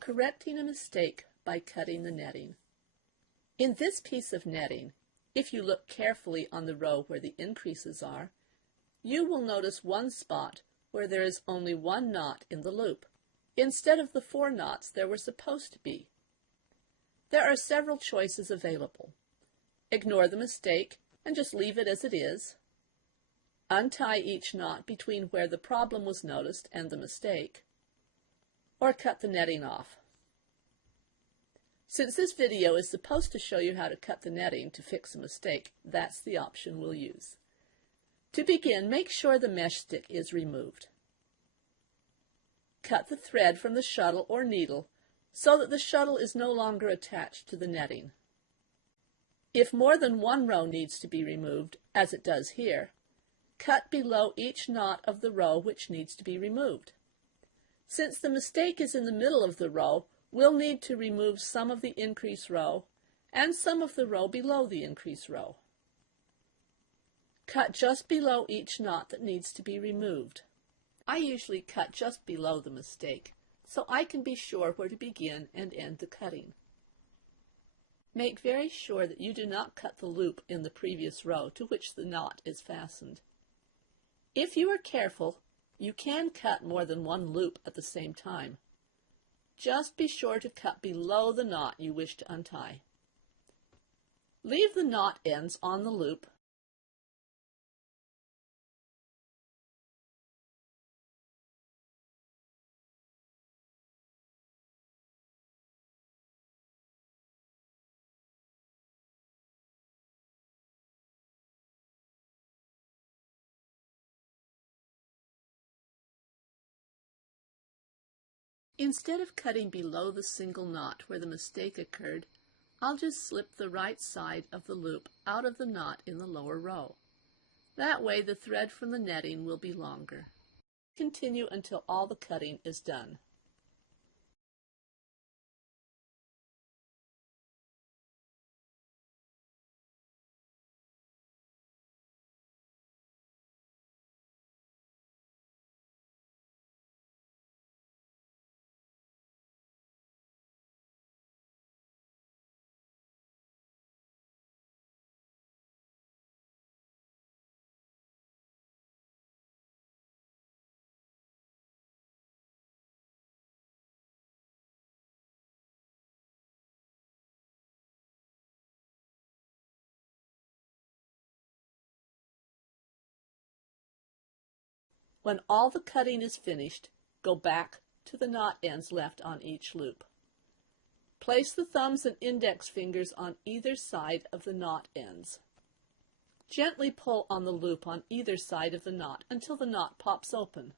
Correcting a mistake by cutting the netting. In this piece of netting, if you look carefully on the row where the increases are, you will notice one spot where there is only one knot in the loop, instead of the 4 knots there were supposed to be. There are several choices available. Ignore the mistake and just leave it as it is. Untie each knot between where the problem was noticed and the mistake, or cut the netting off. Since this video is supposed to show you how to cut the netting to fix a mistake, that's the option we'll use. To begin, make sure the mesh stick is removed. Cut the thread from the shuttle or needle so that the shuttle is no longer attached to the netting. If more than one row needs to be removed, as it does here, cut below each knot of the row which needs to be removed. Since the mistake is in the middle of the row, we'll need to remove some of the increase row and some of the row below the increase row. Cut just below each knot that needs to be removed. I usually cut just below the mistake, so I can be sure where to begin and end the cutting. Make very sure that you do not cut the loop in the previous row to which the knot is fastened. If you are careful, you can cut more than one loop at the same time. Just be sure to cut below the knot you wish to untie. Leave the knot ends on the loop. Instead of cutting below the single knot where the mistake occurred, I'll just slip the right side of the loop out of the knot in the lower row. That way the thread from the netting will be longer. Continue until all the cutting is done. When all the cutting is finished, go back to the knot ends left on each loop. Place the thumbs and index fingers on either side of the knot ends. Gently pull on the loop on either side of the knot until the knot pops open.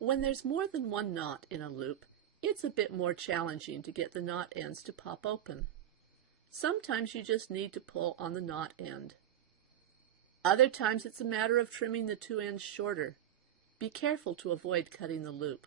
When there's more than one knot in a loop, it's a bit more challenging to get the knot ends to pop open. Sometimes you just need to pull on the knot end. Other times it's a matter of trimming the two ends shorter. Be careful to avoid cutting the loop.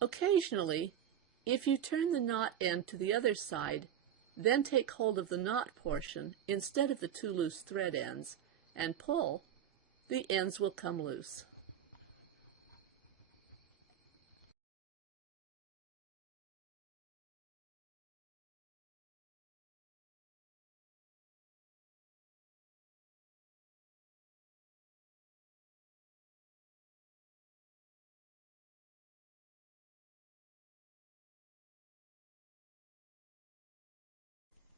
Occasionally, if you turn the knot end to the other side, then take hold of the knot portion instead of the two loose thread ends and pull, the ends will come loose.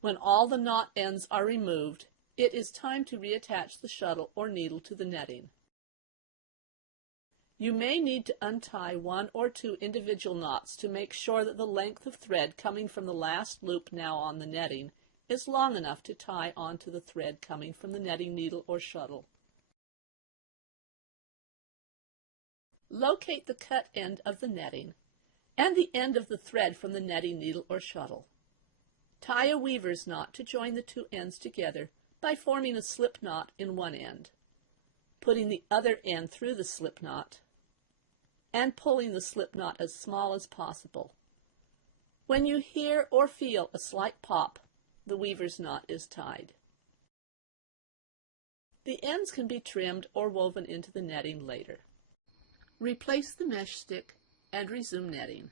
When all the knot ends are removed, it is time to reattach the shuttle or needle to the netting. You may need to untie one or two individual knots to make sure that the length of thread coming from the last loop now on the netting is long enough to tie onto the thread coming from the netting needle or shuttle. Locate the cut end of the netting and the end of the thread from the netting needle or shuttle. Tie a weaver's knot to join the two ends together by forming a slip knot in one end, putting the other end through the slip knot, and pulling the slip knot as small as possible. When you hear or feel a slight pop, the weaver's knot is tied. The ends can be trimmed or woven into the netting later. Replace the mesh stick and resume netting.